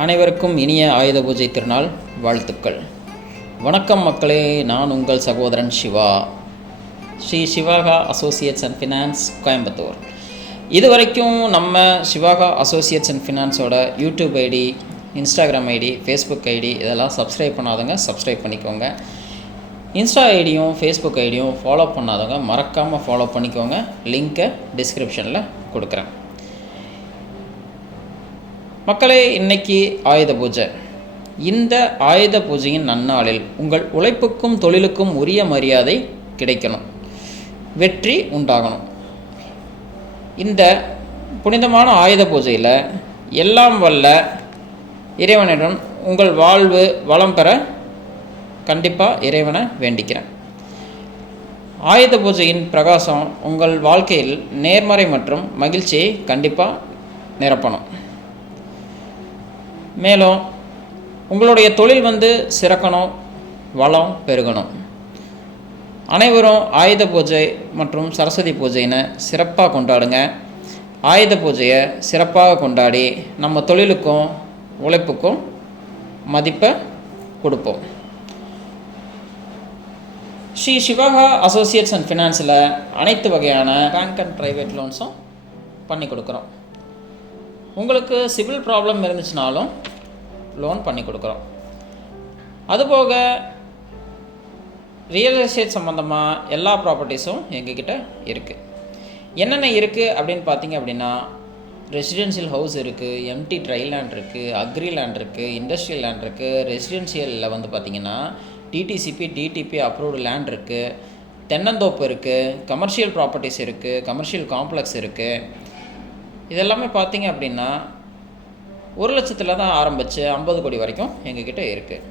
அனைவருக்கும் இனிய ஆயுத பூஜை திருநாள் வாழ்த்துக்கள். வணக்கம் மக்களே, நான் உங்கள் சகோதரன் Siva, Sri Sivaka associates and finance, Coimbatore. இதுவரைக்கும் நம்ம சிவாகா அசோசியேட்ஸ் அண்ட் ஃபினான்ஸோட YouTube ID, Instagram ID, Facebook ID இதெல்லாம் சப்ஸ்கிரைப் பண்ணாதவங்க சப்ஸ்கிரைப் பண்ணிக்கோங்க. இன்ஸ்டா ஐடியும் ஃபேஸ்புக் ஐடியும் ஃபாலோ பண்ணாதவங்க மறக்காமல் ஃபாலோ பண்ணிக்கோங்க. லிங்க்கை டிஸ்கிரிப்ஷனில் கொடுக்குறேன். மக்களே, இன்னைக்கு ஆயுத பூஜை. இந்த ஆயுத பூஜையின் நன்னாளில் உங்கள் உழைப்புக்கும் தொழிலுக்கும் உரிய மரியாதை கிடைக்கணும், வெற்றி உண்டாகணும். இந்த புனிதமான ஆயுத பூஜையில் எல்லாம் வல்ல இறைவனிடம் உங்கள் வாழ்வு வளம் பெற கண்டிப்பாக இறைவனை வேண்டிக்கிறேன். ஆயுத பூஜையின் பிரகாசம் உங்கள் வாழ்க்கையில் நேர்மறை மற்றும் மகிழ்ச்சியை கண்டிப்பாக நிரப்பணும். மேலும் உங்களுடைய தொழில் சிறக்கணும், வளம் பெருகணும். அனைவரும் ஆயுத பூஜை மற்றும் சரஸ்வதி பூஜைன்னு சிறப்பாக கொண்டாடுங்க. ஆயுத பூஜையை சிறப்பாக கொண்டாடி நம்ம தொழிலுக்கும் உழைப்புக்கும் மதிப்பை கொடுப்போம். ஸ்ரீ சிவாகா அசோசியேட்ஸ் அண்ட் ஃபினான்ஸில் அனைத்து வகையான பேங்க் அண்ட் ப்ரைவேட் லோன்ஸும் பண்ணி கொடுக்குறோம். உங்களுக்கு சிவில் ப்ராப்ளம் இருந்துச்சுனாலும் லோன் பண்ணி கொடுக்குறோம். அதுபோக ரியல் எஸ்டேட் சம்மந்தமாக எல்லா ப்ராப்பர்ட்டிஸும் எங்ககிட்ட இருக்குது. என்னென்ன இருக்குது அப்படின்னு பார்த்தீங்க அப்படின்னா, ரெசிடென்ஷியல் ஹவுஸ் இருக்குது, எம்டி ட்ரை லேண்ட் இருக்குது, அக்ரி லேண்ட் இருக்குது, இண்டஸ்ட்ரியல் லேண்ட் இருக்குது. ரெசிடென்ஷியலில் பார்த்திங்கன்னா டிடிசிபி டிடிபி அப்ரூவ்டு லேண்ட் இருக்குது, தென்னந்தோப்பு இருக்குது, கமர்ஷியல் ப்ராப்பர்ட்டிஸ் இருக்குது, கமர்ஷியல் காம்ப்ளெக்ஸ் இருக்குது. இதெல்லாமே பார்த்திங்க அப்படின்னா 1 லட்சத்தில் தான் ஆரம்பித்து 50 கோடி வரைக்கும் எங்ககிட்ட இருக்குது.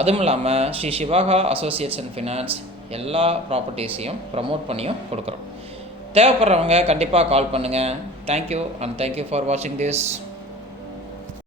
அதுவும் இல்லாமல் Sri Sivaka associates and finance எல்லா ப்ராப்பர்ட்டிஸையும் ப்ரமோட் பண்ணியும் கொடுக்குறோம். தேவைப்படுறவங்க கண்டிப்பாக கால் பண்ணுங்கள். தேங்க்யூ அண்ட் தேங்க்யூ ஃபார் வாட்சிங் திஸ்.